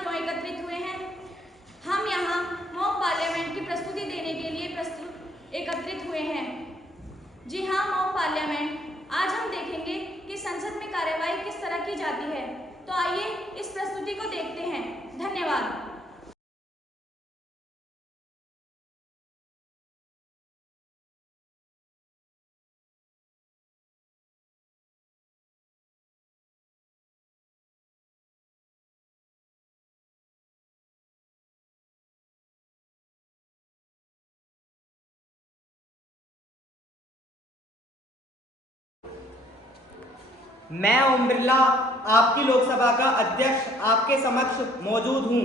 क्यों एकत्रित हुए हैं? हम यहाँ मॉक पार्लियामेंट की प्रस्तुति देने के लिए एकत्रित हुए हैं। जी हाँ, मॉक पार्लियामेंट। आज हम देखेंगे कि संसद में कार्यवाही किस तरह की जाती है। तो आइए इस प्रस्तुति को देखते हैं। धन्यवाद। मैं ओम बिरला, आपकी लोकसभा का अध्यक्ष आपके समक्ष मौजूद हूँ।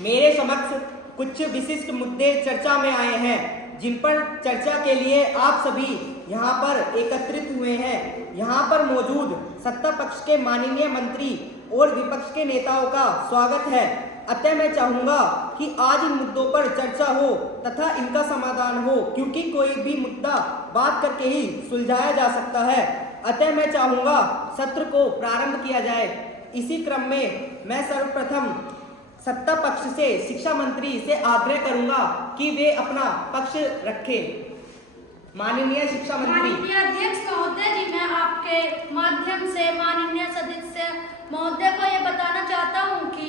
मेरे समक्ष कुछ विशिष्ट मुद्दे चर्चा में आए हैं, जिन पर चर्चा के लिए आप सभी यहाँ पर एकत्रित हुए हैं। यहाँ पर मौजूद सत्ता पक्ष के माननीय मंत्री और विपक्ष के नेताओं का स्वागत है। अतः मैं चाहूँगा कि आज इन मुद्दों पर चर्चा हो तथा इनका समाधान हो, क्योंकि कोई भी मुद्दा बात करके ही सुलझाया जा सकता है। अतः मैं चाहूँगा सत्र को प्रारंभ किया जाए। इसी क्रम में मैं सर्वप्रथम सत्ता पक्ष से शिक्षा मंत्री से आग्रह करूँगा कि वे अपना पक्ष रखें। माननीय शिक्षा मंत्री। माननीय अध्यक्ष महोदय जी, मैं आपके माध्यम से माननीय सदस्य महोदय को ये बताना चाहता हूँ कि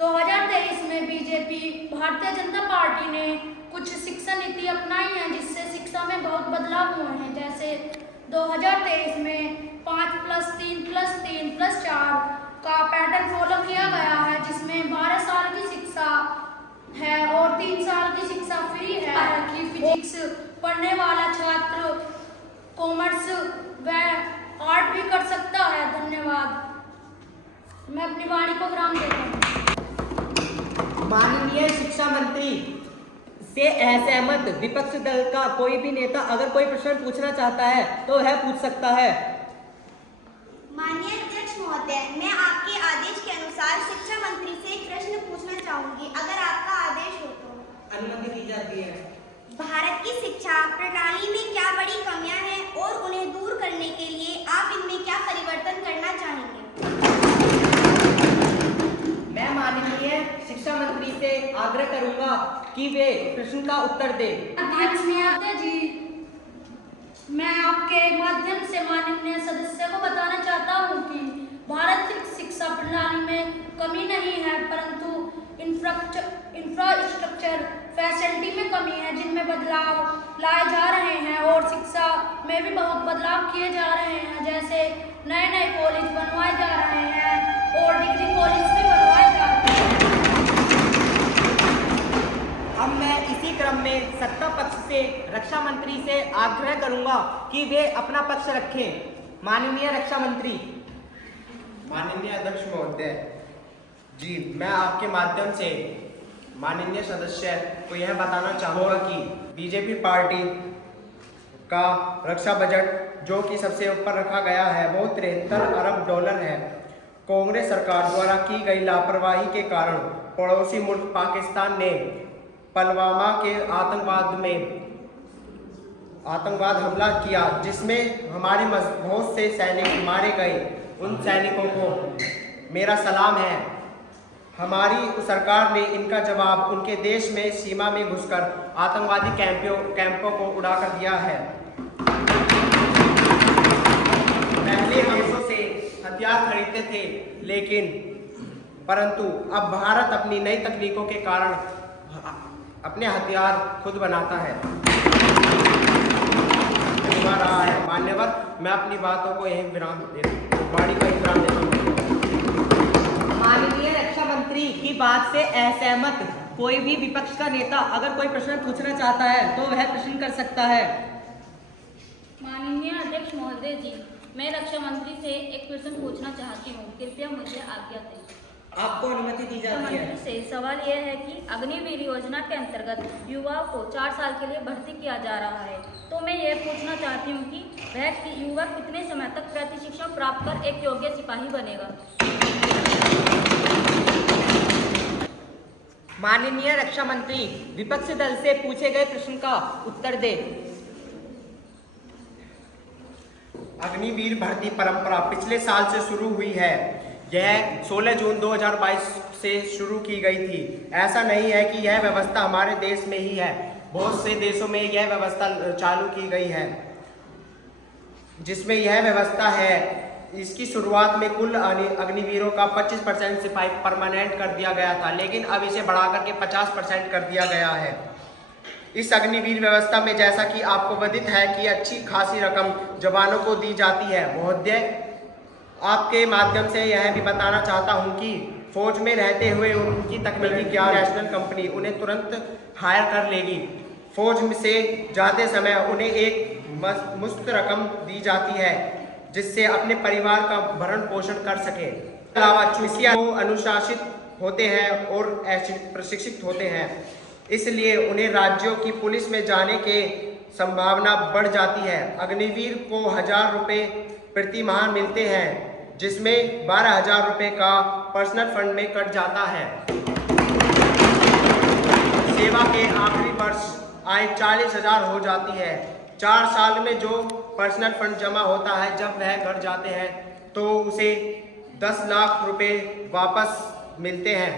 2023 में बीजेपी भारतीय जनता पार्टी ने कुछ शिक्षा नीति अपनाई है, जिससे शिक्षा में बहुत बदलाव हुए हैं। जैसे 2023 में 5+3+3+4 का पैटर्न फॉलो किया गया है, जिसमें 12 साल की शिक्षा है और 3 साल की शिक्षा फ्री है। कि फिजिक्स पढ़ने वाला छात्र कॉमर्स व आर्ट भी कर सकता है। धन्यवाद। मैं अपनी वाणी को विराम देता हूँ। माननीय शिक्षा मंत्री से असहमत विपक्ष दल का कोई भी नेता अगर कोई प्रश्न पूछना चाहता है तो वह पूछ सकता है। माननीय अध्यक्ष महोदय, मैं आपके आदेश के अनुसार शिक्षा मंत्री से एक प्रश्न पूछना चाहूंगी, अगर आपका आदेश हो तो। अनुमति दी जाती है। भारत की शिक्षा प्रणाली में क्या बड़ी कमियां हैं और उन्हें दूर करने के लिए आप इनमें क्या परिवर्तन करना चाहेंगे? मैं माननीय शिक्षा मंत्री से आग्रह करूंगा कि वे प्रश्न का उत्तर दें। अध्यक्ष महोदय जी, मैं आपके माध्यम से माननीय सदस्य को बताना चाहता हूँ कि भारत की शिक्षा प्रणाली में कमी नहीं है, परंतु इंफ्रास्ट्रक्चर फैसिलिटी में कमी है, जिनमें बदलाव लाए जा रहे हैं और शिक्षा में भी बहुत बदलाव किए जा रहे हैं। जैसे नए नए कॉलेज बनवाए जा रहे हैं और डिग्री कॉलेज भी बनवाए जा रहे हैं। अब मैं इसी क्रम में सत्ता पक्ष से रक्षा मंत्री से आग्रह करूंगा कि वे अपना पक्ष रखें। माननीय रक्षा मंत्री। माननीय अध्यक्ष महोदय जी, मैं आपके माध्यम से माननीय सदस्य को यह बताना चाहूँगा कि बीजेपी पार्टी का रक्षा बजट जो कि सबसे ऊपर रखा गया है वो 73 अरब डॉलर है। कांग्रेस सरकार द्वारा की गई लापरवाही के कारण पड़ोसी मुल्क पाकिस्तान ने पुलवामा के आतंकवाद हमला किया, जिसमें हमारे बहुत से सैनिक मारे गए। उन सैनिकों को मेरा सलाम है। हमारी सरकार ने इनका जवाब उनके देश में सीमा में घुसकर आतंकवादी कैंपों को उड़ाकर दिया है। पहले हम से हथियार खरीदते थे, परंतु अब भारत अपनी नई तकनीकों के कारण अपने हथियार खुद बनाता है। रहा है मान्यवर, मैं अपनी बातों को यही विराम देता हूँ। माननीय रक्षा मंत्री की बात से असहमत कोई भी विपक्ष का नेता अगर कोई प्रश्न पूछना चाहता है तो वह प्रश्न कर सकता है। माननीय अध्यक्ष महोदय जी, मैं रक्षा मंत्री से एक प्रश्न पूछना चाहती हूँ, कृपया मुझे आज्ञा दें। आपको अनुमति दी जाती है। मंत्री से सवाल यह है कि अग्निवीर योजना के अंतर्गत युवाओं को 4 साल के लिए भर्ती किया जा रहा है, तो मैं ये पूछना चाहती हूँ कि वह युवा कितने समय तक प्रशिक्षण प्राप्त कर एक योग्य सिपाही बनेगा? माननीय रक्षा मंत्री विपक्ष दल से पूछे गए प्रश्न का उत्तर दे। अग्निवीर भर्ती परंपरा पिछले साल से शुरू हुई है। यह 16 जून 2022 से शुरू की गई थी। ऐसा नहीं है कि यह व्यवस्था हमारे देश में ही है, बहुत से देशों में यह व्यवस्था चालू की गई है, जिसमें यह व्यवस्था है। इसकी शुरुआत में कुल अग्निवीरों का 25% सिपाही परमानेंट कर दिया गया था, लेकिन अब इसे बढ़ाकर के 50% कर दिया गया है। इस अग्निवीर व्यवस्था में जैसा कि आपको विदित है कि अच्छी खासी रकम जवानों को दी जाती है। महोदय, आपके माध्यम से यह भी बताना चाहता हूं कि फौज में रहते हुए उनकी तकनीकी ज्ञान नेशनल कंपनी उन्हें तुरंत हायर कर लेगी। फौज से जाते समय उन्हें एक मुफ्त रकम दी जाती है, जिससे अपने परिवार का भरण पोषण कर सके। इसके अलावा चूंकि वो अनुशासित होते हैं और प्रशिक्षित होते हैं, इसलिए उन्हें राज्यों की पुलिस में जाने के संभावना बढ़ जाती है। अग्निवीर को 1000 रुपये प्रति माह मिलते हैं, जिसमें 12,000 रुपये का पर्सनल फंड में कट जाता है। सेवा के आखिरी वर्ष आय 40,000 हो जाती है। 4 साल में जो पर्सनल फंड जमा होता है, जब वह घर जाते हैं तो उसे 10 लाख रुपए वापस मिलते हैं।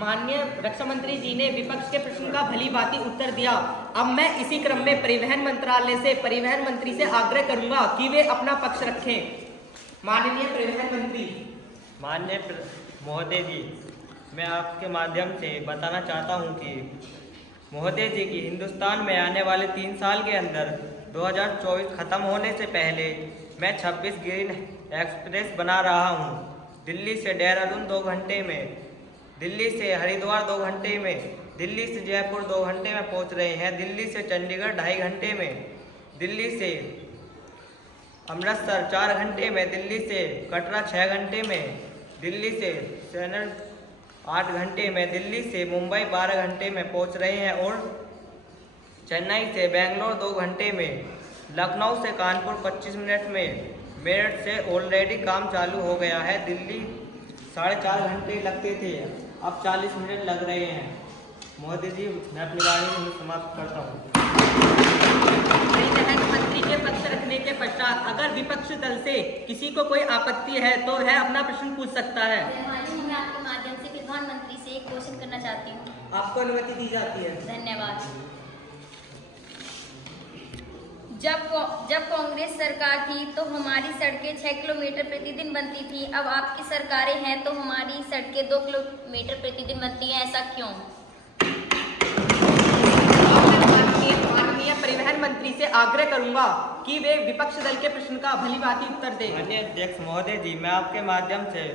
माननीय रक्षा मंत्री जी ने विपक्ष के प्रश्न का भली भांति उत्तर दिया। अब मैं इसी क्रम में परिवहन मंत्रालय से परिवहन मंत्री से आग्रह करूंगा कि वे अपना पक्ष रखें। माननीय परिवहन मंत्री। माननीय महोदय जी, मैं आपके माध्यम से बताना चाहता हूं कि महोदय जी की हिंदुस्तान में आने वाले 3 साल के अंदर 2024 खत्म होने से पहले मैं 26 ग्रीन एक्सप्रेस बना रहा हूं। दिल्ली से देहरादून 2 घंटे में, दिल्ली से हरिद्वार 2 घंटे में, दिल्ली से जयपुर 2 घंटे में पहुंच रहे हैं, दिल्ली से चंडीगढ़ 2.5 घंटे में, दिल्ली से अमृतसर 4 घंटे में, दिल्ली से कटरा 6 घंटे में, दिल्ली से चेन्नई 8 घंटे में, दिल्ली से मुंबई 12 घंटे में पहुंच रहे हैं और चेन्नई से बेंगलोर 2 घंटे में, लखनऊ से कानपुर 25 मिनट में, मेरठ से ऑलरेडी काम चालू हो गया है। दिल्ली 4.5 घंटे लगते थे, अब 40 मिनट लग रहे हैं। मोदी जी, मैं अपनी वाणी समाप्त करता हूँ। परिवहन मंत्री के पक्ष रखने के पश्चात अगर विपक्ष दल से किसी को कोई आपत्ति है तो वह अपना प्रश्न पूछ सकता है। मैं आपके माध्यम से प्रधानमंत्री से एक क्वेश्चन करना चाहती हूँ। आपको अनुमति दी जाती है। धन्यवाद। जब कांग्रेस सरकार थी तो हमारी सड़कें 6 किलोमीटर प्रतिदिन बनती थी। अब आपकी सरकारें हैं तो हमारी सड़कें 2 किलोमीटर प्रतिदिन बनती हैं, ऐसा क्यों? माननीय परिवहन मंत्री से आग्रह करूंगा कि वे विपक्ष दल के प्रश्न का भली भांति उत्तर दें। माननीय अध्यक्ष महोदय जी, मैं आपके माध्यम से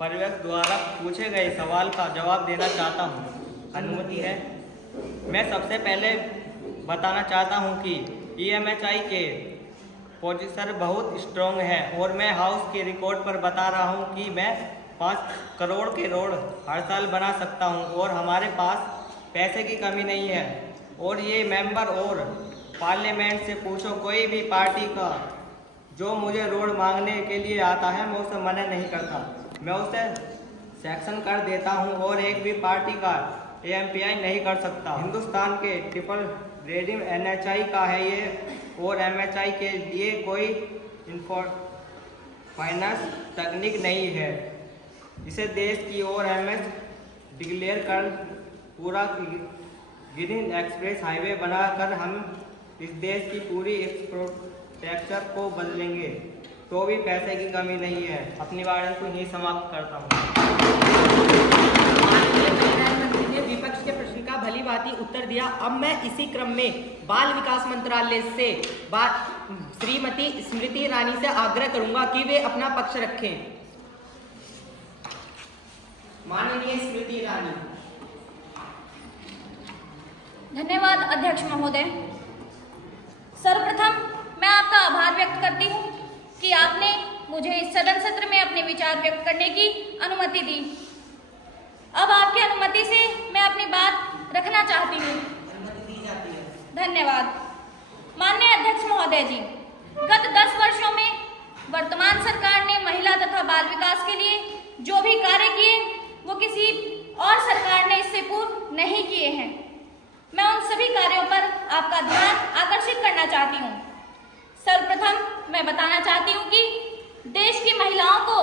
परिवहन द्वारा पूछे गए सवाल का जवाब देना चाहता हूँ। अनुमति है? मैं सबसे पहले बताना चाहता हूँ कि EMHI के पोजीशन बहुत स्ट्रॉन्ग है और मैं हाउस के रिकॉर्ड पर बता रहा हूँ कि मैं 5 करोड़ के रोड हर साल बना सकता हूँ और हमारे पास पैसे की कमी नहीं है। और ये मेंबर और पार्लियामेंट से पूछो, कोई भी पार्टी का जो मुझे रोड मांगने के लिए आता है मैं उसे मना नहीं करता, मैं उसे सेक्शन कर देता हूँ और एक भी पार्टी का AMPI नहीं कर सकता। हिंदुस्तान के ट्रिपल रेडिंग NHI का है ये और MHI के लिए कोई फाइनेंस तकनीक नहीं है। इसे देश की और MS डिक्लेयर कर पूरा ग्रीन एक्सप्रेस हाईवे बनाकर हम इस देश की पूरी इंफ्रास्ट्रक्चर को बदलेंगे, तो भी पैसे की कमी नहीं है। अपनी वाणी को यही समाप्त करता हूँ। प्रधानमंत्री ने विपक्ष के प्रश्न का भली भांति उत्तर दिया। अब मैं इसी क्रम में बाल विकास मंत्रालय से श्रीमती स्मृति ईरानी से आग्रह करूंगा कि वे अपना पक्ष रखें। माननीय स्मृति ईरानी। धन्यवाद अध्यक्ष महोदय। सर्वप्रथम मैं आपका आभार व्यक्त करती हूँ कि आपने मुझे इस सदन सत्र में अपने विचार व्यक्त करने की अनुमति दी। अब आपकी अनुमति से मैं अपनी बात रखना चाहती हूँ। अनुमति दी जाती है। धन्यवाद। माननीय अध्यक्ष महोदय जी, गत 10 वर्षों में वर्तमान सरकार ने महिला तथा बाल विकास के लिए जो भी कार्य किए वो किसी और सरकार ने इससे पूर्व नहीं किए हैं। मैं उन सभी कार्यों पर आपका ध्यान आकर्षित करना चाहती हूँ। सर्वप्रथम मैं बताना चाहती हूँ कि देश की महिलाओं को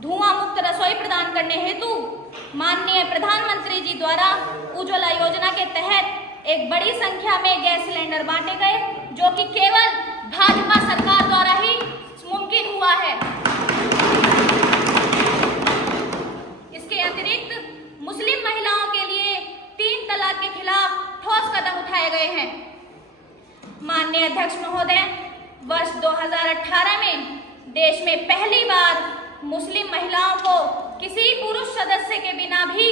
धुआं मुक्त रसोई प्रदान करने हेतु माननीय प्रधानमंत्री जी द्वारा उज्ज्वला योजना के तहत एक बड़ी संख्या में गैस सिलेंडर बांटे गए, जो कि केवल भाजपा सरकार द्वारा ही मुमकिन हुआ है। इसके अतिरिक्त मुस्लिम महिलाओं के लिए 3 तलाक के खिलाफ ठोस कदम उठाए गए हैं। माननीय अध्यक्ष महोदय, वर्ष 2018 में देश में पहली बार मुस्लिम महिलाओं को किसी पुरुष सदस्य के बिना भी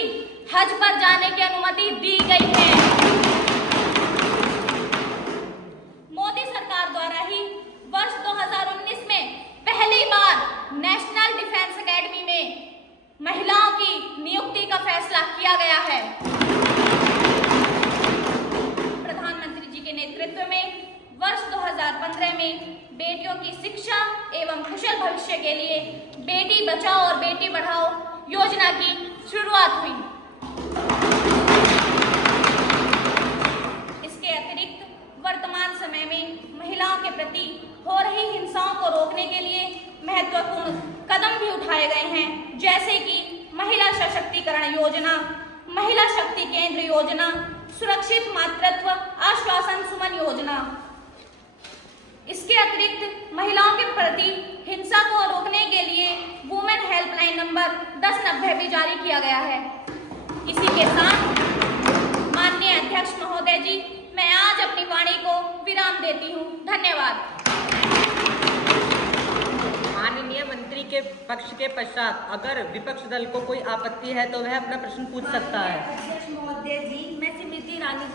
हज पर जाने की अनुमति दी गई है। मोदी सरकार द्वारा ही वर्ष 2019 में पहली बार नेशनल डिफेंस एकेडमी में महिलाओं की नियुक्ति का फैसला किया गया है। प्रधानमंत्री जी के नेतृत्व में वर्ष 2015 में बेटियों की शिक्षा एवं कुशल भविष्य के लिए बेटी बचाओ और बेटी पढ़ाओ योजना की शुरुआत हुई। इसके अतिरिक्त वर्तमान समय में महिलाओं के प्रति हो रही हिंसाओं को रोकने के लिए महत्वपूर्ण कदम भी उठाए गए हैं, जैसे कि महिला सशक्तिकरण योजना, महिला शक्ति केंद्र योजना, सुरक्षित मातृत्व आश्वासन सुमन योजना। इसके अतिरिक्त महिलाओं के प्रति हिंसा को रोकने के लिए वुमेन हेल्पलाइन नंबर 1090 भी जारी किया गया है। इसी के साथ माननीय अध्यक्ष महोदय जी, मैं आज अपनी वाणी को विराम देती हूँ। धन्यवाद। माननीय मंत्री के पक्ष के पश्चात अगर विपक्ष दल को कोई आपत्ति है तो वह अपना प्रश्न पूछ सकता है। अध्यक्ष महोदय जी, मैं स्मृति ईरानी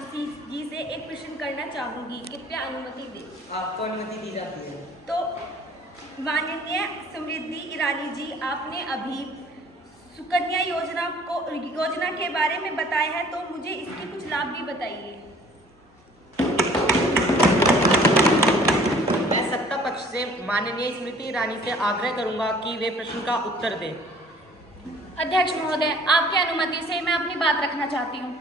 जी से एक प्रश्न करना चाहूंगी, कृपया अनुमति दें। आपको अनुमति दी जाती है। तो माननीय स्मृति ईरानी जी, आपने अभी सुकन्या योजना के बारे में बताया है, तो मुझे इसके कुछ लाभ भी बताइए। मैं सत्ता पक्ष से माननीय स्मृति ईरानी से आग्रह करूंगा कि वे प्रश्न का उत्तर दें। अध्यक्ष महोदय, आपकी अनुमति से मैं अपनी बात रखना चाहती हूँ।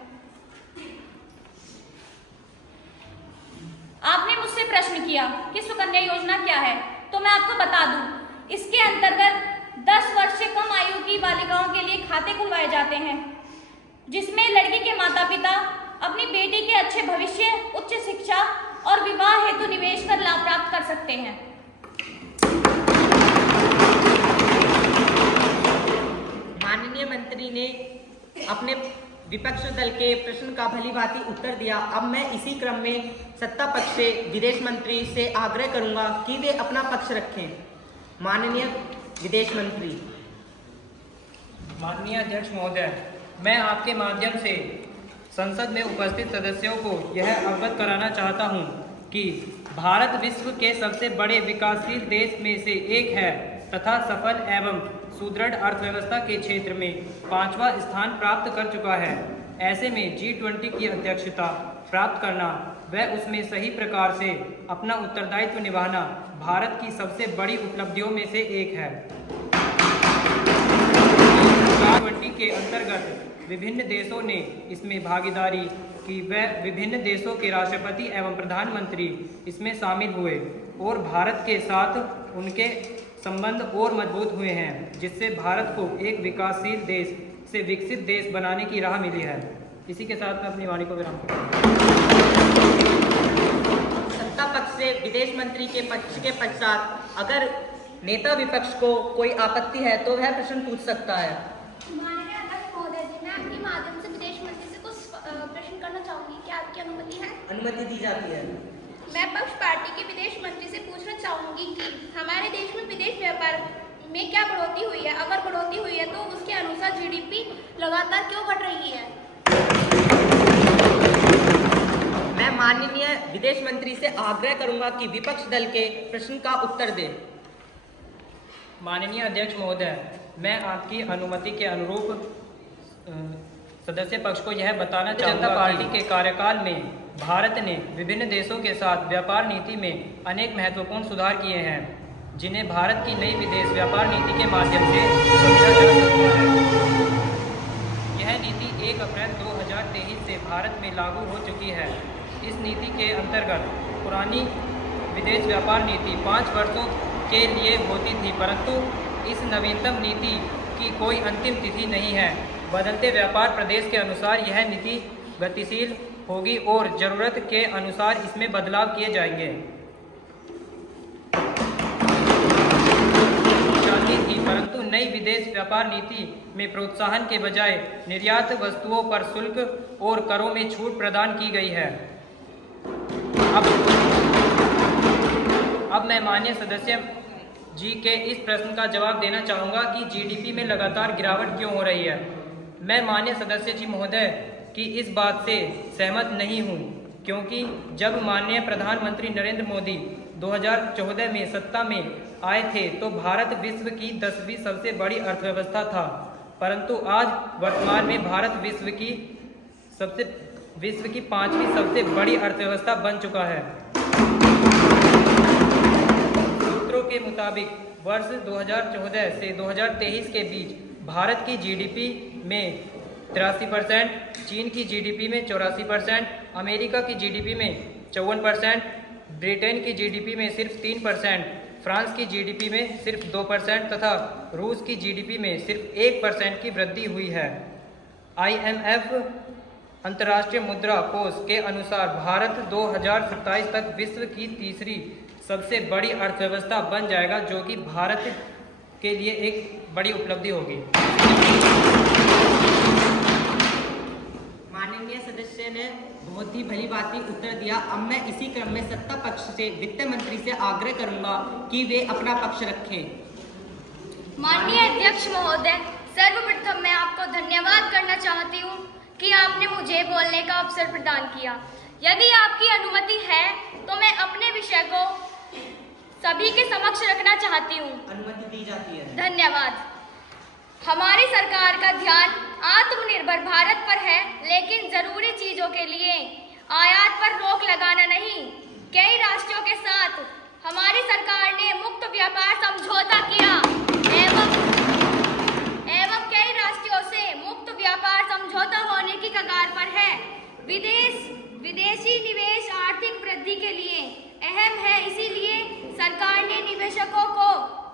आपने मुझसे प्रश्न किया कि सुकन्या योजना क्या है, तो मैं आपको बता दूं, इसके अंतर्गत 10 वर्ष से कम आयु की बालिकाओं के लिए खाते खुलवाए जाते हैं, जिसमें लड़की के माता पिता अपनी बेटी के अच्छे भविष्य, उच्च शिक्षा और विवाह हेतु निवेश कर लाभ प्राप्त कर सकते हैं। माननीय मंत्री ने अपने विपक्ष दल के प्रश्न का भली भांति उत्तर दिया। अब मैं इसी क्रम में सत्ता पक्ष से विदेश मंत्री से आग्रह करूंगा कि वे अपना पक्ष रखें। माननीय विदेश मंत्री। माननीय अध्यक्ष महोदय, मैं आपके माध्यम से संसद में उपस्थित सदस्यों को यह अवगत कराना चाहता हूं कि भारत विश्व के सबसे बड़े विकासशील देश में से एक है तथा सफल एवं सुदृढ़ अर्थव्यवस्था के क्षेत्र में 5वां स्थान प्राप्त कर चुका है। ऐसे में G20 की अध्यक्षता प्राप्त करना व उसमें सही प्रकार से अपना उत्तरदायित्व निभाना भारत की सबसे बड़ी उपलब्धियों में से एक है। G20 के अंतर्गत विभिन्न देशों ने इसमें भागीदारी की व विभिन्न देशों के राष्ट्रपति एवं प्रधानमंत्री इसमें शामिल हुए और भारत के साथ उनके संबंध और मजबूत हुए हैं, जिससे भारत को एक विकासशील देश से विकसित देश बनाने की राह मिली है। इसी के साथ मैं अपनी वाणी को विराम करता हूं। सत्ता पक्ष से विदेश मंत्री के पक्ष के पश्चात अगर नेता विपक्ष को कोई आपत्ति है तो वह प्रश्न पूछ सकता है। माननीय अध्यक्ष महोदय जी, मैं आपके माध्यम से विदेश मंत्री से कुछ प्रश्न करना चाहूंगी, क्या आपकी अनुमति है? अनुमति दी जाती है। मैं पक्ष पार्टी के विदेश मंत्री से पूछना चाहूंगी कि हमारे देश में विदेश व्यापार में क्या बढ़ोतरी हुई है? अगर बढ़ोतरी हुई है तो उसके अनुसार GDP लगातार क्यों घट रही है? मैं माननीय विदेश मंत्री से आग्रह करूंगा कि विपक्ष दल के प्रश्न का उत्तर दें। माननीय अध्यक्ष महोदय, मैं आपकी अनुमति के अनुरूप सदस्य पक्ष को यह बताना चाहूँगा, जनता पार्टी के कार्यकाल में भारत ने विभिन्न देशों के साथ व्यापार नीति में अनेक महत्वपूर्ण सुधार किए हैं, जिन्हें भारत की नई विदेश व्यापार नीति के माध्यम से समझा जा सकता है। यह नीति 1 अप्रैल 2023 से भारत में लागू हो चुकी है। इस नीति के अंतर्गत पुरानी विदेश व्यापार नीति 5 वर्षों के लिए होती थी, परंतु इस नवीनतम नीति की कोई अंतिम तिथि नहीं है। बदलते व्यापार प्रदेश के अनुसार यह नीति गतिशील होगी और ज़रूरत के अनुसार इसमें बदलाव किए जाएंगे। चाहती थी, परंतु नई विदेश व्यापार नीति में प्रोत्साहन के बजाय निर्यात वस्तुओं पर शुल्क और करों में छूट प्रदान की गई है। अब मैं माननीय सदस्य जी के इस प्रश्न का जवाब देना चाहूँगा कि जीडीपी में लगातार गिरावट क्यों हो रही है। मैं माननीय सदस्य जी महोदय की इस बात से सहमत नहीं हूँ, क्योंकि जब माननीय प्रधानमंत्री नरेंद्र मोदी 2014 में सत्ता में आए थे तो भारत विश्व की 10वीं सबसे बड़ी अर्थव्यवस्था था, परंतु आज वर्तमान में भारत विश्व की 5वीं सबसे बड़ी अर्थव्यवस्था बन चुका है। सूत्रों के मुताबिक वर्ष 2014 से 2023 के बीच भारत की जीडीपी में 83%, चीन की जीडीपी में 84%, अमेरिका की जीडीपी में 54%, ब्रिटेन की जीडीपी में सिर्फ 3%, फ्रांस की जीडीपी में सिर्फ 2% तथा रूस की जीडीपी में सिर्फ 1% की वृद्धि हुई है। IMF अंतर्राष्ट्रीय मुद्रा कोष के अनुसार भारत 2027 तक विश्व की तीसरी सबसे बड़ी अर्थव्यवस्था बन जाएगा, जो कि भारत के लिए एक बड़ी उपलब्धि होगी। माननीय सदस्य ने बहुत ही भली बात उत्तर दिया। अब मैं इसी क्रम में सत्ता पक्ष से वित्त मंत्री से आग्रह करूंगा कि वे अपना पक्ष रखें। माननीय अध्यक्ष महोदय, सर्वप्रथम मैं आपको धन्यवाद करना चाहती हूँ कि आपने मुझे बोलने का अवसर प्रदान किया। यदि आपकी अनुमति है तो मैं अपने विषय को सभी के समक्ष रखना चाहती हूँ। अनुमति दी जाती है। धन्यवाद। हमारी सरकार का ध्यान आत्मनिर्भर भारत पर है, लेकिन जरूरी चीजों के लिए आयात पर रोक लगाना नहीं। कई राष्ट्रों के साथ हमारी सरकार ने मुक्त व्यापार समझौता किया एवं कई राष्ट्रों से मुक्त व्यापार समझौता होने की कगार पर है। विदेशी निवेश आर्थिक वृद्धि के लिए अहम है, इसीलिए सरकार ने निवेशकों को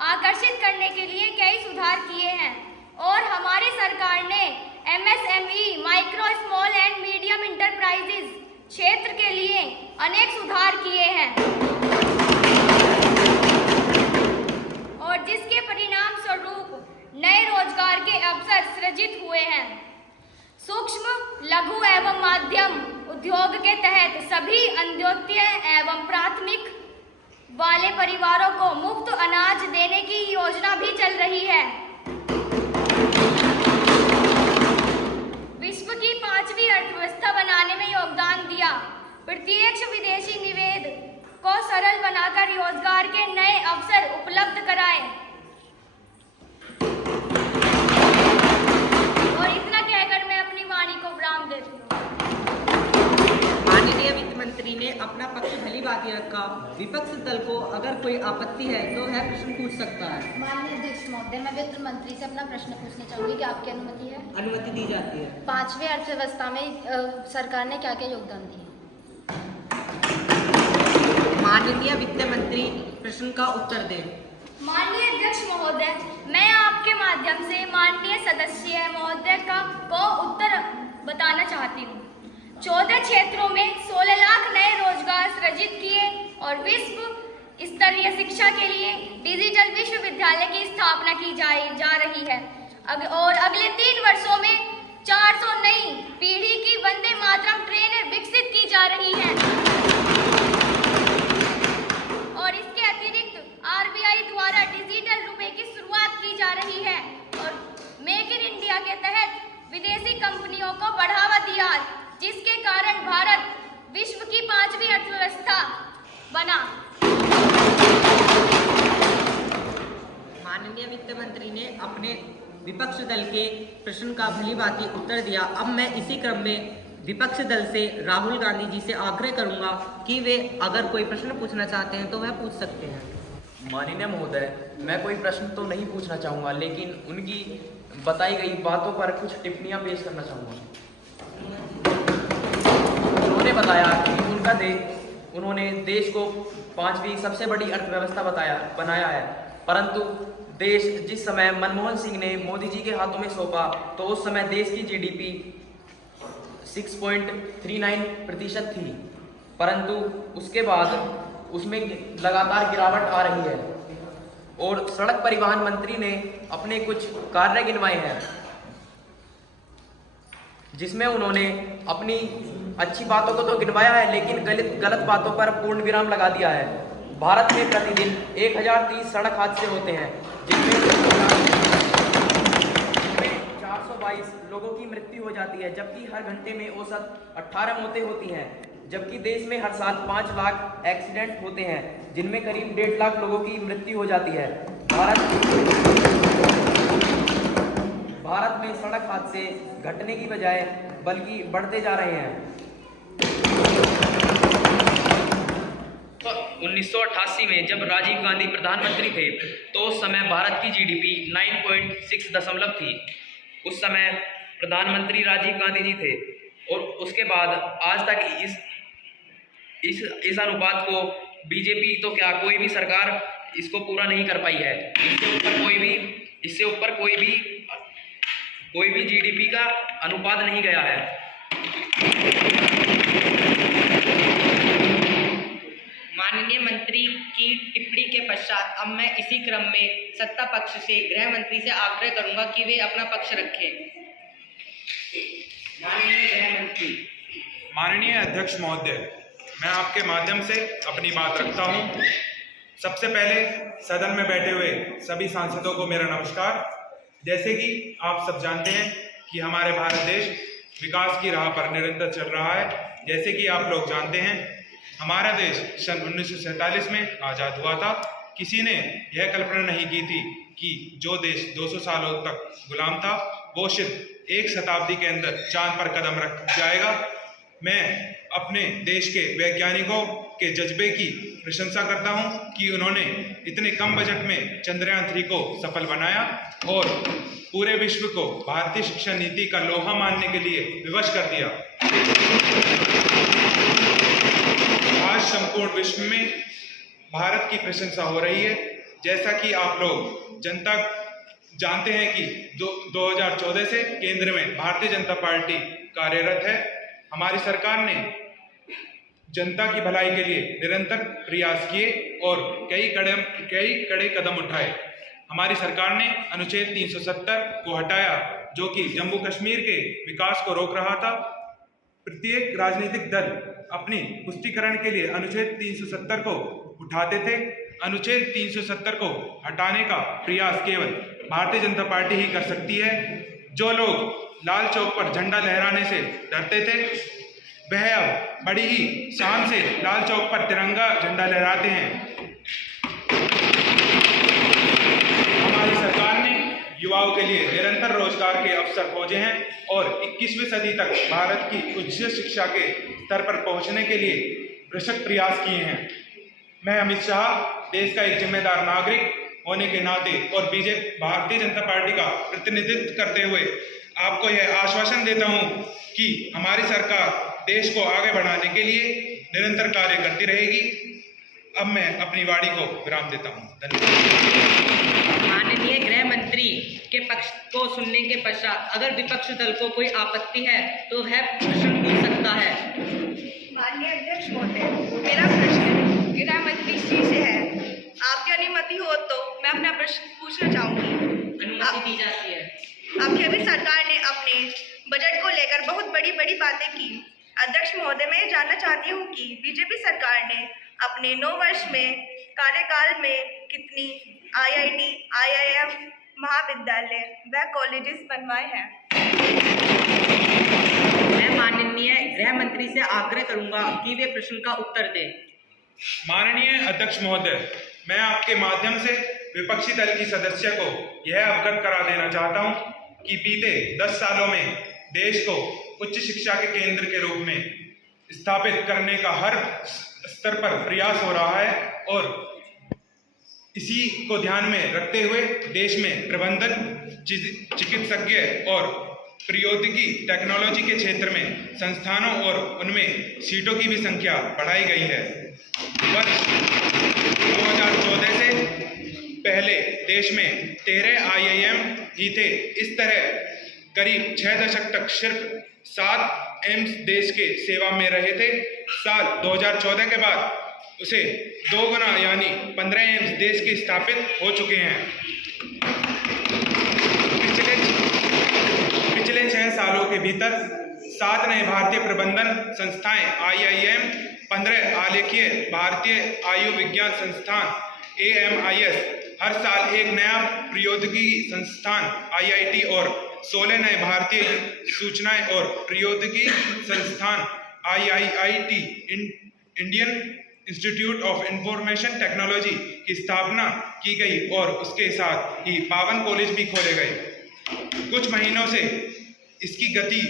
आकर्षित करने के लिए कई सुधार किए हैं और हमारी सरकार ने MSME micro small and medium enterprises क्षेत्र के लिए अनेक सुधार किए हैं और जिसके परिणाम स्वरूप नए रोजगार के अवसर सृजित हुए हैं। सूक्ष्म, लघु एवं माध्यम उद्योग के तहत सभी अंत्योदय एवं प्राथमिक वाले परिवारों को मुफ्त अनाज देने की योजना भी चल रही है। विश्व की 5वीं अर्थव्यवस्था बनाने में योगदान दिया। प्रत्यक्ष विदेशी निवेश को सरल बनाकर रोजगार के नए अवसर उपलब्ध कराए। और इतना कहकर मैं अपनी वाणी को विराम देती हूँ। माननीय वित्त मंत्री ने अपना पक्ष भली बात रखा। विपक्ष दल को अगर कोई आपत्ति है तो वह प्रश्न पूछ सकता है। माननीय अध्यक्ष महोदय, मैं वित्त मंत्री से अपना प्रश्न पूछना चाहूँगी कि आपकी अनुमति है? अनुमति दी जाती है। 5वीं अर्थव्यवस्था में सरकार ने क्या क्या योगदान दिया? माननीय वित्त मंत्री प्रश्न का उत्तर दें। माननीय अध्यक्ष महोदय, मैं आपके माध्यम से माननीय सदस्य महोदय को उत्तर बताना चाहती हूँ। 14 क्षेत्रों में 16 लाख नए रोजगार सृजित किए और विश्व स्तरीय शिक्षा के लिए डिजिटल विश्वविद्यालय की स्थापना की जा रही है और अगले 3 वर्षों में 400 नई पीढ़ी की वंदे मातरम ट्रेनें विकसित की जा रही हैं और इसके अतिरिक्त RBI द्वारा डिजिटल रुपए की शुरुआत की जा रही है और मेक इन इंडिया के तहत विदेशी कंपनियों को बढ़ावा दिया, जिसके कारण भारत विश्व की 5वीं अर्थव्यवस्था बना। माननीय वित्त मंत्री ने अपने विपक्ष दल के प्रश्न का भली भांति उत्तर दिया। अब मैं इसी क्रम में विपक्ष दल से राहुल गांधी जी से आग्रह करूंगा कि वे अगर कोई प्रश्न पूछना चाहते हैं तो वह पूछ सकते हैं। माननीय महोदय, मैं कोई प्रश्न तो नहीं पूछना चाहूँगा, लेकिन उनकी बताई गई बातों पर कुछ टिप्पणियाँ पेश करना चाहूँगा। उन्होंने बताया कि उन्होंने देश को 5वीं सबसे बड़ी अर्थव्यवस्था बनाया है, परंतु देश जिस समय मनमोहन सिंह ने मोदी जी के हाथों में सौंपा तो उस समय देश की जीडीपी 6.39% थी, परंतु उसके बाद उसमें लगातार गिरावट आ रही है। और सड़क परिवहन मंत्री ने अपने कुछ कार्य गिनवाए हैं, जिसमें उन्होंने अपनी अच्छी बातों को तो गिनवाया है, लेकिन गलत बातों पर पूर्ण विराम लगा दिया है। भारत में प्रतिदिन 1030 सड़क हादसे होते हैं, जिनमें 422 लोगों की मृत्यु हो जाती है, जबकि हर घंटे में औसत 18 मौतें होती हैं। जबकि देश में हर साल 5 लाख एक्सीडेंट होते हैं, जिनमें करीब 1.5 लाख लोगों की मृत्यु हो जाती है। भारत में सड़क हादसे घटने की बजाय बल्कि बढ़ते जा रहे हैं। तो 1988 में जब राजीव गांधी प्रधानमंत्री थे तो उस समय भारत की जीडीपी 9.6 थी। उस समय प्रधानमंत्री राजीव गांधी जी थे, और उसके बाद आज तक इस अनुपात को बीजेपी तो क्या कोई भी सरकार इसको पूरा नहीं कर पाई है। इससे ऊपर कोई भी जीडीपी का अनुपात नहीं गया है। माननीय मंत्री की टिप्पणी के पश्चात अब मैं इसी क्रम में सत्ता पक्ष से गृह मंत्री से आग्रह करूंगा कि वे अपना पक्ष रखें। माननीय गृह मंत्री। माननीय अध्यक्ष महोदय, मैं आपके माध्यम से अपनी बात रखता हूं। सबसे पहले सदन में बैठे हुए सभी सांसदों को मेरा नमस्कार। जैसे कि आप सब जानते हैं कि हमारे भारत देश विकास की राह पर निरंतर चल रहा है। जैसे कि आप लोग जानते हैं, हमारा देश सन 1947 में आज़ाद हुआ था। किसी ने यह कल्पना नहीं की थी कि जो देश 200 सालों तक गुलाम था वो सिर्फ 1 शताब्दी के अंदर चांद पर कदम रख जाएगा। मैं अपने देश के वैज्ञानिकों के जज्बे की प्रशंसा करता हूं कि उन्होंने इतने कम बजट में चंद्रयान 3 को सफल बनाया और पूरे विश्व को भारतीय शिक्षा नीति का लोहा मानने के लिए विवश कर दिया। आज संपूर्ण विश्व में भारत की प्रशंसा हो रही है। जैसा कि आप लोग जनता जानते हैं कि 2014 से केंद्र में भारतीय जनता पार्टी कार्यरत है। हमारी सरकार ने जनता की भलाई के लिए निरंतर प्रयास किए और कई कड़े कदम उठाए। हमारी सरकार ने अनुच्छेद 370 को हटाया, जो कि जम्मू कश्मीर के विकास को रोक रहा था। प्रत्येक राजनीतिक दल अपनी पुष्टिकरण के लिए अनुच्छेद 370 को उठाते थे। अनुच्छेद 370 को हटाने का प्रयास केवल भारतीय जनता पार्टी ही कर सकती है। जो लोग लाल चौक पर झंडा लहराने से डरते थे, वह अब बड़ी ही शान से लाल चौक पर तिरंगा झंडा लहराते हैं। हमारी सरकार ने युवाओं के लिए निरंतर रोजगार के अवसर खोजे हैं और 21वीं सदी तक भारत की उच्च शिक्षा के स्तर पर पहुंचने के लिए भरसक प्रयास किए हैं। मैं अमित शाह, देश का एक जिम्मेदार नागरिक होने के नाते और भारतीय जनता पार्टी का प्रतिनिधित्व करते हुए आपको यह आश्वासन देता हूं कि हमारी सरकार देश को आगे बढ़ाने के लिए निरंतर कार्य करती रहेगी। अब मैं अपनी वाणी को विराम देता हूं। धन्यवाद। माननीय गृह मंत्री के पक्ष को सुनने के पश्चात अगर विपक्ष दल को कोई आपत्ति है तो वह प्रश्न पूछ सकता है। माननीय अध्यक्ष महोदय, मेरा प्रश्न गृह मंत्री श्री से है। आपकी अनुमति हो तो मैं अपना प्रश्न पूछना चाहूंगी। अनुमति दी जाती है। आपकी अभी सरकार ने अपने बजट को लेकर बहुत बड़ी बातें की। अध्यक्ष महोदय, मैं ये जानना चाहती हूँ कि बीजेपी सरकार ने अपने 9 वर्ष में कार्यकाल में कितनी IIT, IIM, महाविद्यालय व कॉलेजेस बनवाए हैं? मैं माननीय गृह मंत्री से आग्रह करूंगा कि वे प्रश्न का उत्तर दें। माननीय अध्यक्ष महोदय, मैं आपके माध्यम से विपक्षी दल की सदस्य को यह अवगत करा देना चाहता हूं कि बीते 10 सालों में देश को उच्च शिक्षा के केंद्र के रूप में स्थापित करने का हर स्तर पर प्रयास हो रहा है और इसी को ध्यान में रखते हुए देश में प्रबंधन, चिकित्सज्ञ और प्रौद्योगिकी टेक्नोलॉजी के क्षेत्र में संस्थानों और उनमें सीटों की भी संख्या बढ़ाई गई है। वर्ष 2014 से पहले देश में 13 IIM ही थे। इस तरह करीब 6 दशक तक सिर्फ 7 एम्स देश के सेवा में रहे थे। साल 2014 के बाद उसे 2 गुना यानी 15 एम्स देश के स्थापित हो चुके हैं। पिछले 6 सालों के भीतर 7 नए भारतीय प्रबंधन संस्थाएं IIM, 15 आलेखीय भारतीय आयु विज्ञान संस्थान AMIS, हर साल एक नया प्रौद्योगिकी संस्थान IIT और 16 नए भारतीय सूचनाएं और प्रौद्योगिकी संस्थान IIIT, Indian institute of information technology की स्थापना की गई और उसके साथ ही 52 कॉलेज भी खोले गए। कुछ महीनों से इसकी गति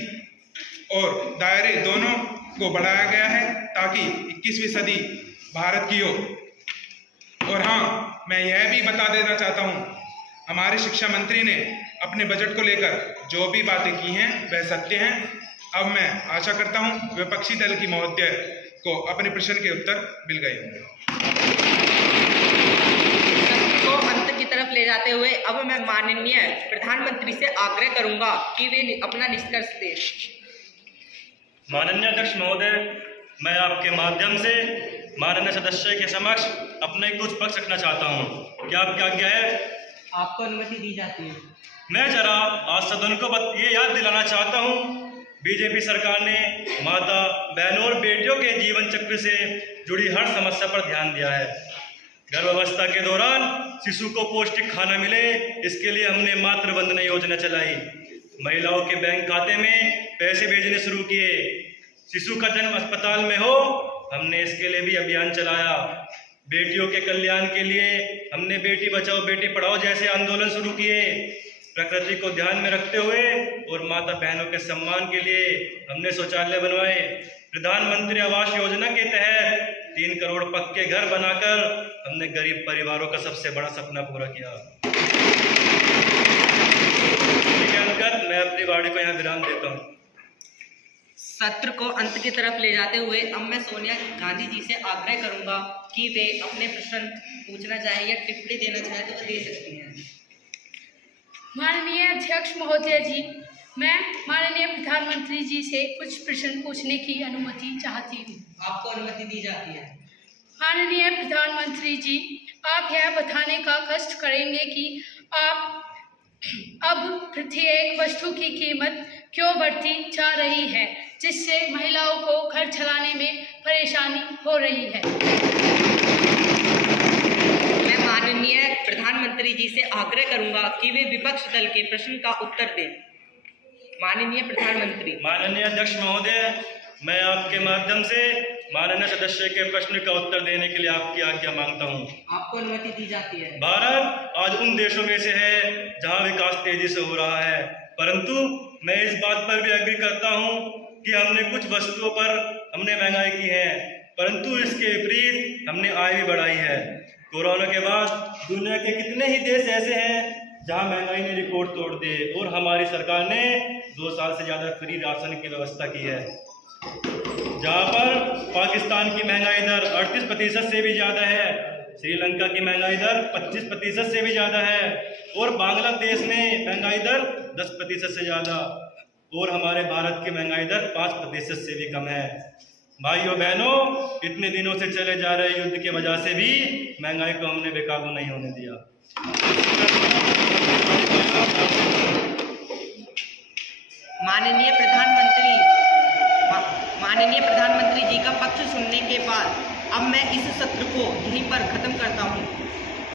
और दायरे दोनों को बढ़ाया गया है ताकि 21वीं सदी भारत की हो। और हाँ, मैं यह भी बता देना चाहता हूँ, हमारे शिक्षा मंत्री ने अपने बजट को लेकर जो भी बातें की हैं वह सत्य हैं। अब मैं आशा करता हूँ विपक्षी दल की महोदय को अपने प्रश्न के उत्तर मिल गए होंगे। को अंत की तरफ ले जाते हुए अब मैं माननीय प्रधानमंत्री से आग्रह करूंगा कि वे अपना निष्कर्ष दें। माननीय अध्यक्ष महोदय, मैं आपके माध्यम से माननीय सदस्य के समक्ष अपने कुछ पक्ष रखना चाहता हूँ। क्या आपकी आज्ञा है? आपको अनुमति दी जाती है। मैं जरा आज सदन को ये याद दिलाना चाहता हूँ, बीजेपी सरकार ने माता, बहनों और बेटियों के जीवन चक्र से जुड़ी हर समस्या पर ध्यान दिया है। गर्भावस्था के दौरान शिशु को पौष्टिक खाना मिले, इसके लिए हमने मातृ वंदना योजना चलाई। महिलाओं के बैंक खाते में पैसे भेजने शुरू किए। शिशु का जन्म अस्पताल में हो, हमने इसके लिए भी अभियान चलाया। बेटियों के कल्याण के लिए हमने बेटी बचाओ बेटी पढ़ाओ जैसे आंदोलन शुरू किए। प्रकृति को ध्यान में रखते हुए और माता बहनों के सम्मान के लिए हमने शौचालय बनवाए। प्रधानमंत्री आवास योजना के तहत 3 करोड़ पक्के घर बनाकर हमने गरीब परिवारों का सबसे बड़ा सपना पूरा किया। मैं अपनी वाणी को यहाँ विराम देता हूँ। सत्र को अंत की तरफ ले जाते हुए अब मैं सोनिया गांधी जी से आग्रह करूंगा कि वे अपने प्रश्न पूछना चाहे या टिप्पणी देना चाहे तो दे सकती हैं। माननीय अध्यक्ष महोदय जी, मैं माननीय प्रधानमंत्री जी से कुछ प्रश्न पूछने की अनुमति चाहती हूँ। आपको अनुमति दी जाती है। माननीय प्रधानमंत्री जी, आप यह बताने का कष्ट करेंगे कि आप अब प्रत्येक वस्तु की कीमत क्यों बढ़ती जा रही है, जिससे महिलाओं को घर चलाने में परेशानी हो रही है। मैं माननीय प्रधानमंत्री जी से आग्रह करूंगा कि वे विपक्ष दल के प्रश्न का उत्तर दें। माननीय प्रधानमंत्री। माननीय अध्यक्ष महोदय, मैं आपके माध्यम से माननीय सदस्य के प्रश्न का उत्तर देने के लिए आपकी आज्ञा मांगता हूँ। आपको अनुमति दी जाती है। भारत आज उन देशों में से है जहाँ विकास तेजी से हो रहा है, परंतु मैं इस बात पर भी एग्री करता हूँ कि हमने कुछ वस्तुओं पर हमने महंगाई की है, परंतु इसके विपरीत हमने आय भी बढ़ाई है। कोरोना के बाद दुनिया के कितने ही देश ऐसे हैं जहाँ महंगाई ने रिकॉर्ड तोड़ दिए और हमारी सरकार ने 2 साल से ज़्यादा फ्री राशन की व्यवस्था की है। जहाँ पर पाकिस्तान की महंगाई दर 38% से भी ज़्यादा है, श्रीलंका की महंगाई दर 25% से भी ज़्यादा है और बांग्लादेश में महंगाई दर 10% से ज़्यादा और हमारे भारत की महंगाई दर 5% से भी कम है। भाइयों बहनों, इतने दिनों से चले जा रहे युद्ध की वजह से भी महंगाई को हमने बेकाबू नहीं होने दिया। माननीय प्रधानमंत्री जी का पक्ष सुनने के बाद अब मैं इस सत्र को यहीं पर खत्म करता हूँ।